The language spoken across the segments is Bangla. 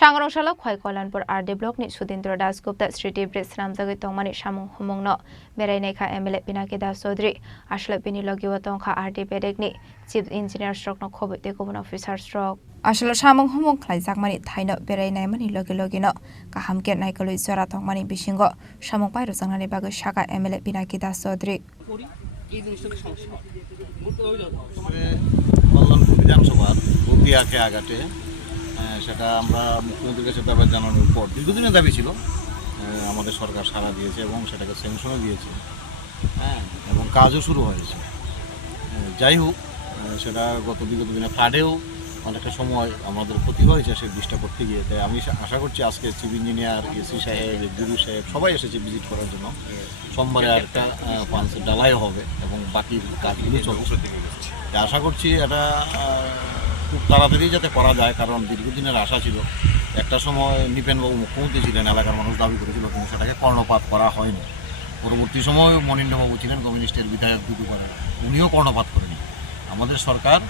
Sangrongshalo Khwai Kolanpur RD Block ni Sudindra Das Gupta Street Bridge Namjagoi Tongmani Samung Humongno Berainekha MLA Pinaki Das Chaudhary Ashle Bini Logiwa Tongkha RD Bedek ni Chief Engineer Stroke no Khoboi Tekobon Officer Stroke Ashle Samung Humong Khlaijak Thaino Berainai mani Logino Kaham Ket Naikoloi Jora Tongmani Bisingo Samung Pairo Jangnani Bagoi Saka MLA Pinaki Das Chaudhary বিধানসভার আগাতে সেটা আমরা মুখ্যমন্ত্রীর কাছে দাবি জানানোর পর দীর্ঘদিনের দাবি ছিল আমাদের সরকার সাড়া দিয়েছে এবং সেটাকে স্যাংশনও দিয়েছে এবং কাজও শুরু হয়েছে যাই হোক সেটা বিগত দিনে ফ্লাডেও অনেকটা সময় আমাদের ক্ষতি হয়েছে সেই ব্রিজটা করতে গিয়ে তাই আমি আশা করছি আজকে চিফ ইঞ্জিনিয়ার এসি সাহেব গুরু সাহেব সবাই এসেছে ভিজিট করার জন্য সোমবারে একটা পাঁচের ডালাই হবে এবং বাকি কাজগুলো চলছে আশা করছি এটা খুব তাড়াতাড়ি যাতে করা যায় কারণ দীর্ঘদিনের আশা ছিল একটা সময় নিপেনবাবু মুখ্যমন্ত্রী ছিলেন এলাকার মানুষ দাবি করেছিল কিন্তু সেটাকে কর্ণপাত করা হয়নি পরবর্তী সময় মনিন্দ্রবাবু ছিলেন কমিউনিস্টের বিধায়ক দুটো করেন উনিও কর্ণপাত করেনি আমাদের সরকার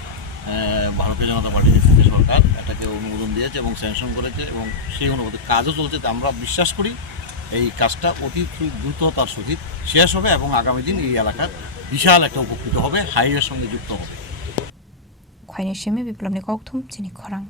ভারতীয় জনতা পার্টির সরকার এটাকে অনুমোদন দিয়েছে এবং স্যাংশন করেছে এবং সেই অনুপাতে কাজও চলছে আমরা বিশ্বাস করি এই কাজটা অতি দ্রুততার সহিত শেষ হবে এবং আগামী দিন এই এলাকার বিশাল একটা উপকৃত হবে হাইওয়ের সঙ্গে যুক্ত হবে Khwaini Shimi Biplomni Kokthum Chini Khorang